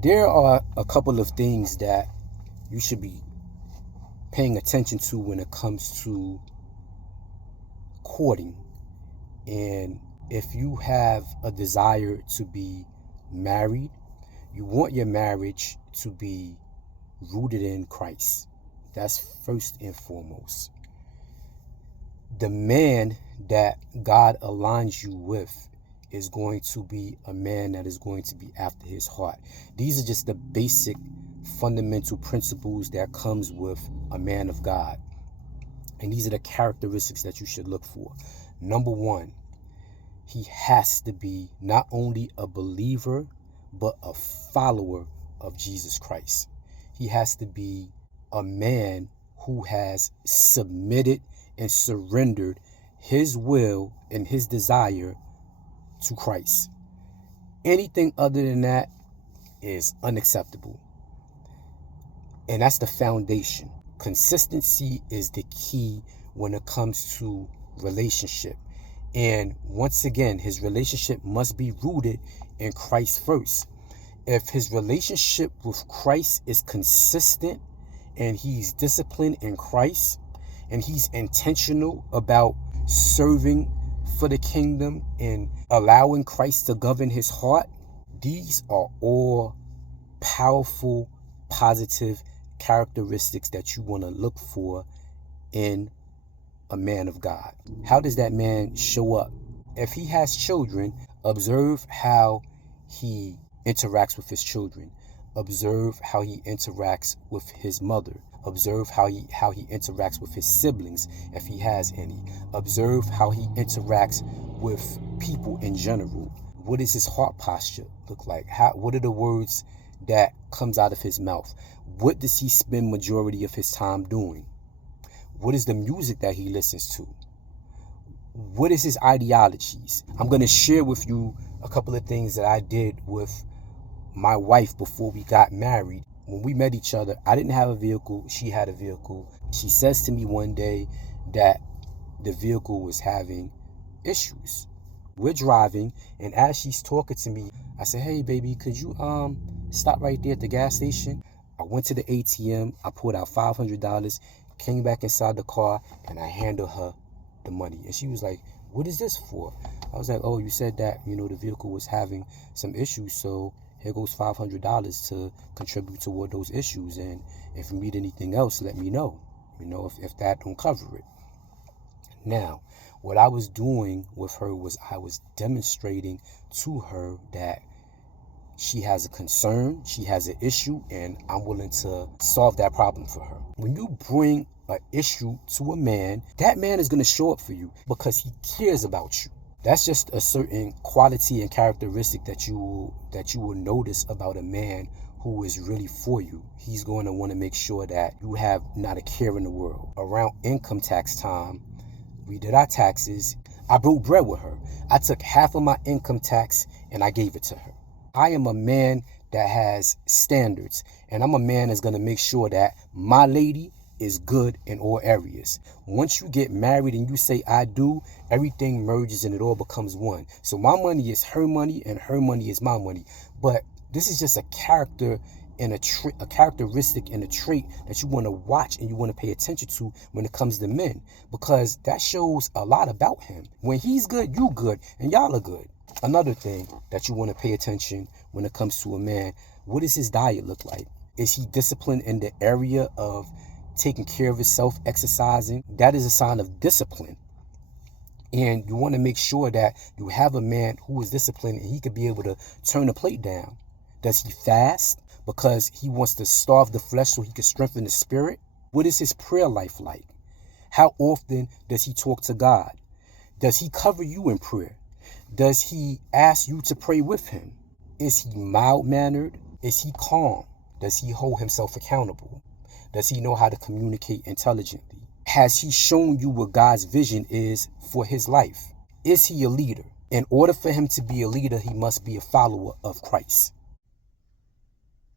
There are a couple of things that you should be paying attention to when it comes to courting. And if you have a desire to be married, you want your marriage to be rooted in Christ. That's first and foremost. The man that God aligns you with is going to be a man that is going to be after his heart. These are just the basic fundamental principles that comes with a man of God. And these are the characteristics that you should look for. Number one, he has to be not only a believer, but a follower of Jesus Christ. He has to be a man who has submitted and surrendered his will and his desire to Christ. Anything other than that is unacceptable. And that's the foundation. Consistency is the key when it comes to relationship. And once again, his relationship must be rooted in Christ first. If his relationship with Christ is consistent and he's disciplined in Christ and he's intentional about serving for the kingdom and allowing Christ to govern his heart, these are all powerful, positive characteristics that you want to look for in a man of God. How does that man show up? If he has children, observe how he interacts with his children. Observe how he interacts with his mother. Observe how he interacts with his siblings, if he has any. Observe how he interacts with people in general. What does his heart posture look like? What are the words that comes out of his mouth? What does he spend majority of his time doing? What is the music that he listens to? What is his ideologies? I'm going to share with you a couple of things that I did with my wife before we got married. When we met each other, I didn't have a vehicle. She had a vehicle. She says to me one day that the vehicle was having issues. We're driving, and as she's talking to me, I said, "Hey, baby, could you stop right there at the gas station?" I went to the ATM. I pulled out $500, came back inside the car, and I handed her the money. And she was like, "What is this for?" I was like, "Oh, you said that, the vehicle was having some issues, so here goes $500 to contribute toward those issues. And if you need anything else, let me know, if that don't cover it." Now, what I was doing with her was I was demonstrating to her that she has a concern, she has an issue, and I'm willing to solve that problem for her. When you bring an issue to a man, that man is going to show up for you because he cares about you. That's just a certain quality and characteristic that you will notice about a man who is really for you. He's going to want to make sure that you have not a care in the world. Around income tax time, we did our taxes. I broke bread with her. I took half of my income tax and I gave it to her. I am a man that has standards, and I'm a man that's going to make sure that my lady is good in all areas. Once you get married and you say "I do," everything merges and it all becomes one. So my money is her money and her money is my money. But this is just a character and a characteristic and a trait that you want to watch and you want to pay attention to when it comes to men, because that shows a lot about him. When he's good, you good, and y'all are good. Another thing that you want to pay attention when it comes to a man, what does his diet look like? Is he disciplined in the area of taking care of himself, exercising? That is a sign of discipline. And you want to make sure that you have a man who is disciplined and he could be able to turn the plate down. Does he fast because he wants to starve the flesh so he can strengthen the spirit? What is his prayer life like? How often does he talk to God? Does he cover you in prayer? Does he ask you to pray with him? Is he mild-mannered? Is he calm? Does he hold himself accountable? Does he know how to communicate intelligently? Has he shown you what God's vision is for his life? Is he a leader? In order for him to be a leader, he must be a follower of Christ.